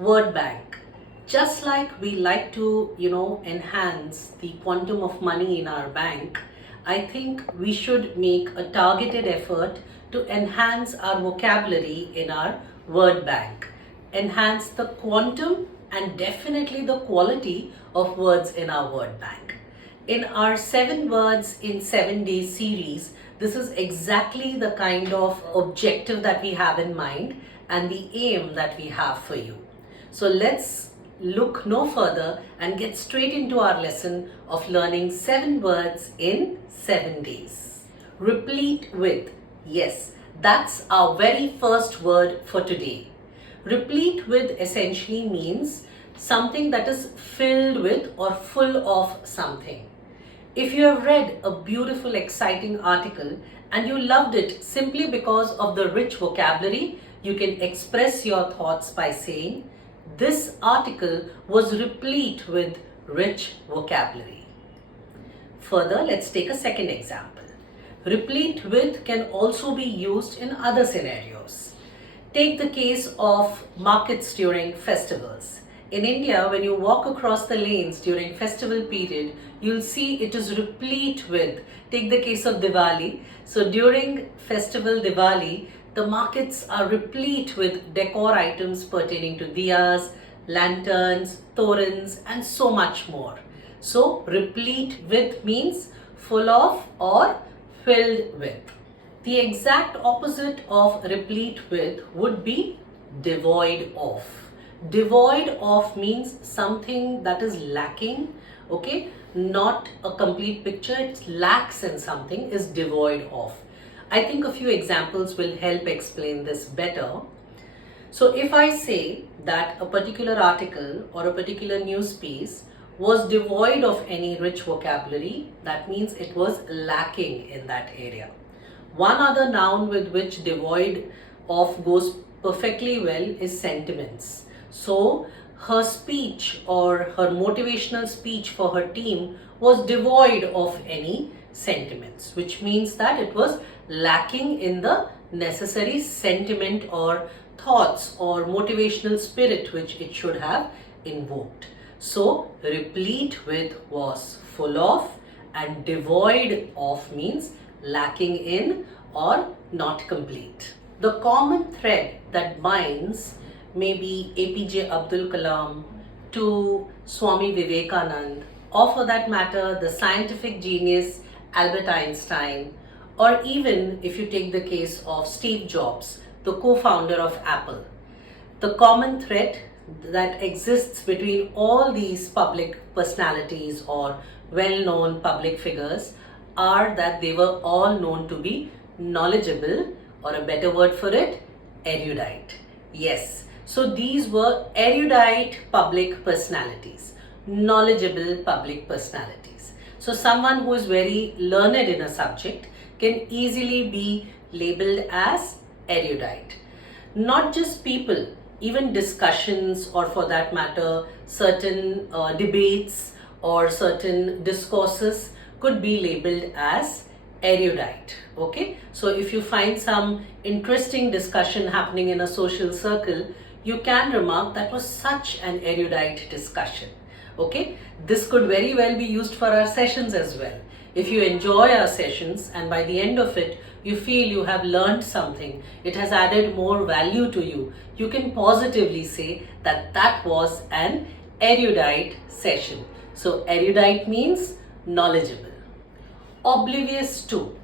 Word bank. Just like we like to, enhance the quantum of money in our bank, I think we should make a targeted effort to enhance our vocabulary in our word bank. Enhance the quantum and definitely the quality of words in our word bank. In our 7 words in 7 days series, this is exactly the kind of objective that we have in mind and the aim that we have for you. So let's look no further and get straight into our lesson of learning 7 words in 7 days. Replete with. Yes, that's our very first word for today. Replete with essentially means something that is filled with or full of something. If you have read a beautiful, exciting article and you loved it simply because of the rich vocabulary, you can express your thoughts by saying, "This article was replete with rich vocabulary." Further, let's take a second example. Replete with can also be used in other scenarios. Take the case of markets during festivals. In India, when you walk across the lanes during festival period, you'll see it is replete with. Take the case of Diwali. So during festival Diwali, the markets are replete with decor items pertaining to diyas, lanterns, torans, and so much more. So replete with means full of or filled with. The exact opposite of replete with would be devoid of. Devoid of means something that is lacking, okay? Not a complete picture, it lacks in something, is devoid of. I think a few examples will help explain this better. So if I say that a particular article or a particular news piece was devoid of any rich vocabulary, that means it was lacking in that area. One other noun with which devoid of goes perfectly well is sentiments. So her speech or her motivational speech for her team was devoid of any sentiments, which means that it was lacking in the necessary sentiment or thoughts or motivational spirit which it should have invoked. So replete with was full of and devoid of means lacking in or not complete. The common thread that binds maybe APJ Abdul Kalam to Swami Vivekanand, or for that matter the scientific genius Albert Einstein, or even if you take the case of Steve Jobs, the co-founder of Apple. The common thread that exists between all these public personalities or well-known public figures are that they were all known to be knowledgeable, or a better word for it, erudite. Yes, so these were erudite public personalities, knowledgeable public personalities. So someone who is very learned in a subject can easily be labeled as erudite. Not just people, even discussions, or for that matter certain debates or certain discourses could be labeled as erudite. Okay, so if you find some interesting discussion happening in a social circle, you can remark that was such an erudite discussion. Okay, this could very well be used for our sessions as well. If you enjoy our sessions and by the end of it you feel you have learned something, it has added more value to you, you can positively say that that was an erudite session. So erudite means knowledgeable. Oblivious to.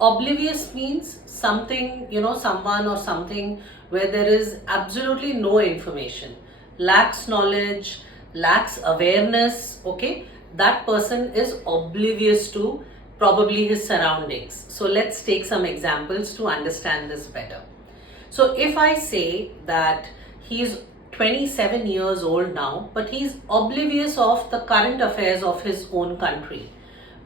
Oblivious means something, someone or something where there is absolutely no information, lacks knowledge, lacks awareness, okay? That person is oblivious to probably his surroundings. So let's take some examples to understand this better. So if I say that he is 27 years old now, but he is oblivious of the current affairs of his own country,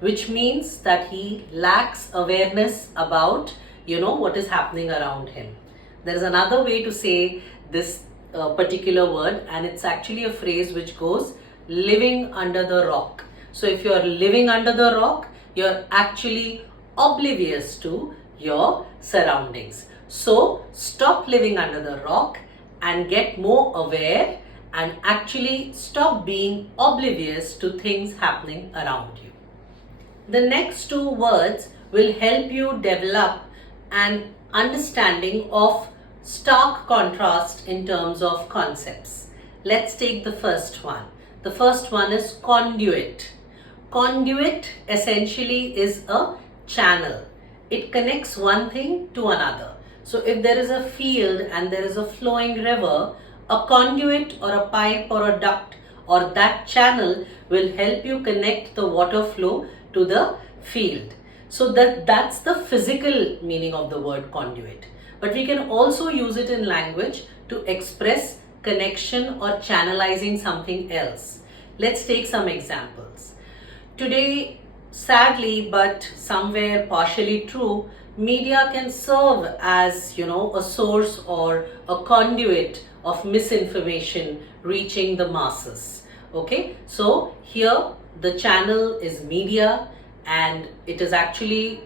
which means that he lacks awareness about, what is happening around him. There is another way to say this particular word, and it's actually a phrase which goes living under the rock. So if you're living under the rock, you're actually oblivious to your surroundings. So stop living under the rock and get more aware and actually stop being oblivious to things happening around you. The next two words will help you develop an understanding of stark contrast in terms of concepts. Let's take the first one. The first one is conduit. Conduit essentially is a channel. It connects one thing to another. So if there is a field and there is a flowing river, a conduit or a pipe or a duct or that channel will help you connect the water flow to the field. So that's the physical meaning of the word conduit. But we can also use it in language to express connection or channelizing something else. Let's take some examples. Today, sadly, but somewhere partially true, media can serve as, a source or a conduit of misinformation reaching the masses. Okay, so here the channel is media, and it is actually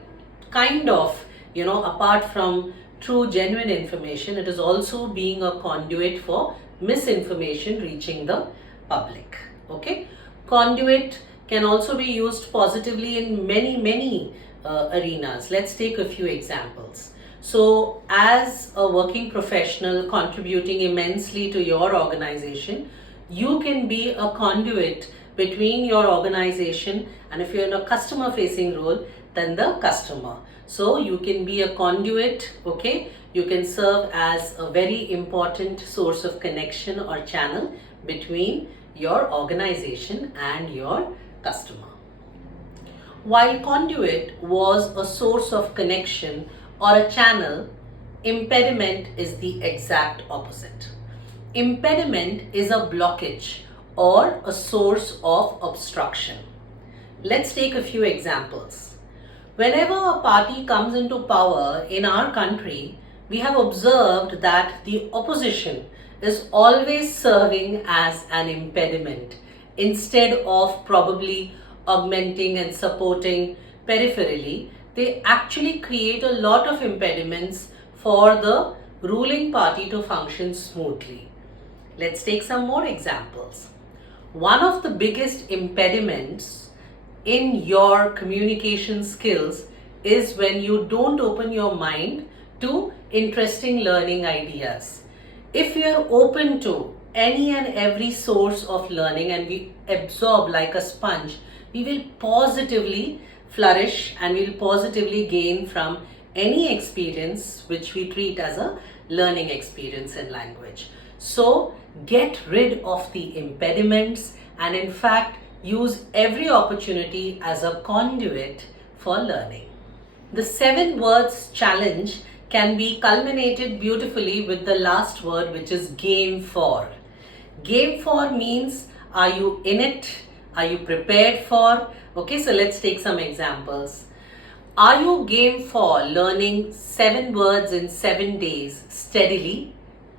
kind of, apart from true genuine information, it is also being a conduit for misinformation reaching the public. Okay, conduit can also be used positively in many arenas. Let's take a few examples. So as a working professional contributing immensely to your organization, you can be a conduit between your organization, and if you're in a customer facing role, then the customer. So you can be a conduit, okay? You can serve as a very important source of connection or channel between your organization and your customer. While conduit was a source of connection or a channel, impediment is the exact opposite. Impediment is a blockage or a source of obstruction. Let's take a few examples. Whenever a party comes into power in our country, we have observed that the opposition is always serving as an impediment instead of probably augmenting and supporting peripherally. They actually create a lot of impediments for the ruling party to function smoothly. Let's take some more examples. One of the biggest impediments in your communication skills is when you don't open your mind to interesting learning ideas. If we are open to any and every source of learning and we absorb like a sponge, we will positively flourish and we will positively gain from any experience which we treat as a learning experience in language. So get rid of the impediments and in fact use every opportunity as a conduit for learning. The 7 words challenge can be culminated beautifully with the last word, which is game for. Game for means, are you in it? Are you prepared for? Okay, so let's take some examples. Are you game for learning 7 words in 7 days steadily?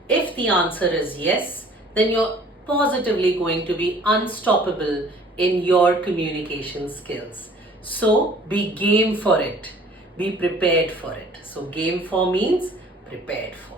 If the answer is yes, then you're positively going to be unstoppable in your communication skills. So be game for it. Be prepared for it. So game for means prepared for.